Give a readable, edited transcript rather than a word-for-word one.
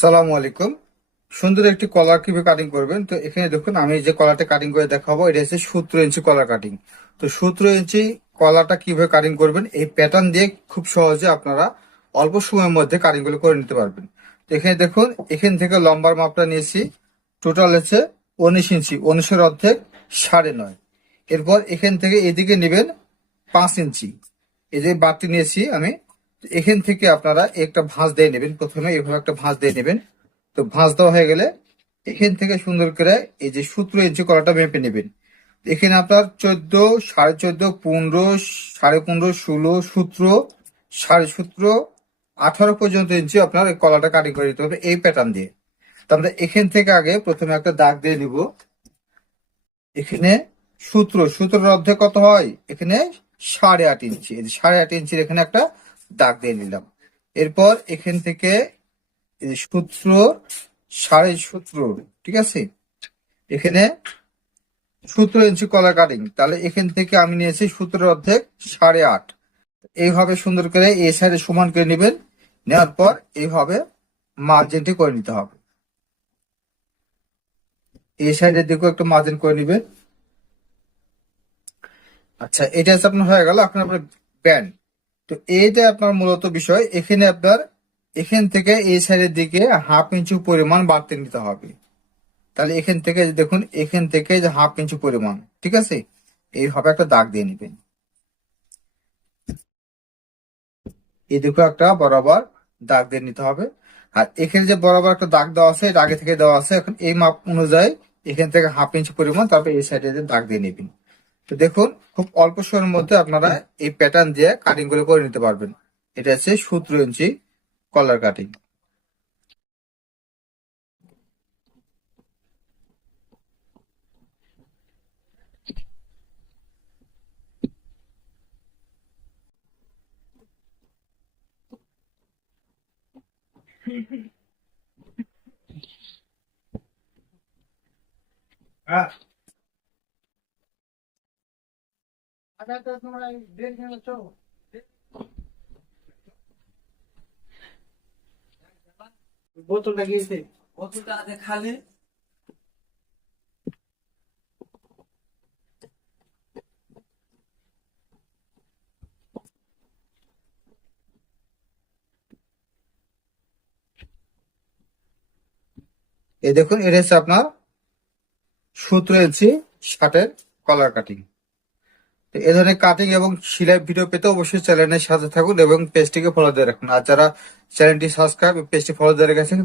সালামু আলাইকুম। সুন্দর একটি কলার কিভাবে কাটিং করবেন, তো এখানে দেখুন আমি যে কলারটা কাটিং করে দেখাবো, এটা হচ্ছে 17 ইঞ্চি কলার কাটিং। তো 17 ইঞ্চি কলারটা কিভাবে কাটিং করবেন, এই প্যাটার্ন দিয়ে খুব সহজে আপনারা অল্প সময়ের মধ্যে কাটিং গুলো করে নিতে পারবেন। তো এখানে দেখুন, এখান থেকে লম্বার মাপটা নিয়েছি, টোটাল হচ্ছে 19 ইঞ্চি, 19-এর অর্ধেক 9.5। এরপর এখান থেকে এদিকে নেবেন 5 ইঞ্চি, এই যে বাড়তি নিয়েছি আমি। এখান থেকে আপনারা একটা ভাঁজ দিয়ে নেবেন, প্রথমে এভাবে একটা ভাঁজ দিয়ে নেবেন। তো ভাঁজ দেওয়া হয়ে গেলে এখান থেকে সুন্দর করে এই যে 17 ইঞ্চি কলাটা মেপে নেবেন। এখানে আপনার 14, 14.5, 15, 15.5, 16, 17, 17.5, 18 পর্যন্ত ইঞ্চি আপনার এই কলাটা কাটিং করে দিতে হবে এই প্যাটার্ন দিয়ে। তো আমরা এখান থেকে আগে প্রথমে একটা দাগ দিয়ে নিব। এখানে 17 অর্ধেক কত হয়, এখানে 8.5 ইঞ্চি, 8.5 ইঞ্চির এখানে একটা দাগ দিয়ে নিলাম। এরপর এখান থেকে 17, 17.5, ঠিক আছে। এখানে 17 ইঞ্চি কলার কাটিং, তাহলে এখান থেকে আমি নিয়েছি 17 অর্ধেক 8.5। এইভাবে সুন্দর করে এই সাইডে সমান করে নেবেন। নেওয়ার পর এইভাবে মার্জিনটি করে নিতে হবে। এই সাইডের দিকেও একটু মার্জিন করে নেবেন। আচ্ছা, এটা হচ্ছে আপনার হয়ে গেল এখন আপনার ব্যান্ড। তো এইটা আপনার মূলত বিষয়, এখানে আপনার এখান থেকে এই সাইডের দিকে 1/2 ইঞ্চি পরিমাণ বাড়তে নিতে হবে। তাহলে এখান থেকে দেখুন, এখান থেকে যে 1/2 ইঞ্চি পরিমাণ, ঠিক আছে, এইভাবে একটা দাগ দিয়ে নেবেন। এই দিকে একটা বরাবর দাগ দিয়ে নিতে হবে। আর এখানে যে বরাবর একটা দাগ দেওয়া আছে, এটা আগে থেকে দেওয়া আছে, এখন এই মাপ অনুযায়ী এখান থেকে 1/2 ইঞ্চি পরিমাণ, তারপর এই সাইডে দাগ দিয়ে নেবেন। তো দেখুন, খুব অল্প সময়ের মধ্যে আপনারা এই প্যাটার্ন দিয়ে কাটিং গুলো করে নিতে পারবেন। এটা হচ্ছে 17 ইঞ্চি কলার কাটিং। বোতলটা গিয়েছে, বোতলটা আগে খালি। এই দেখুন, এটা হচ্ছে আপনার 17 ইঞ্চি শার্টের কলার কাটিং। তো এই ধরনের কাটিং এবং সেলাই ভিডিও পেতে অবশ্যই চ্যানেলের সাথে থাকুন এবং পেজটিকে ফলো দিয়ে রাখুন। আর যারা চ্যানেলটি সাবস্ক্রাইব পেজটি ফলো দিয়ে রেখেছেন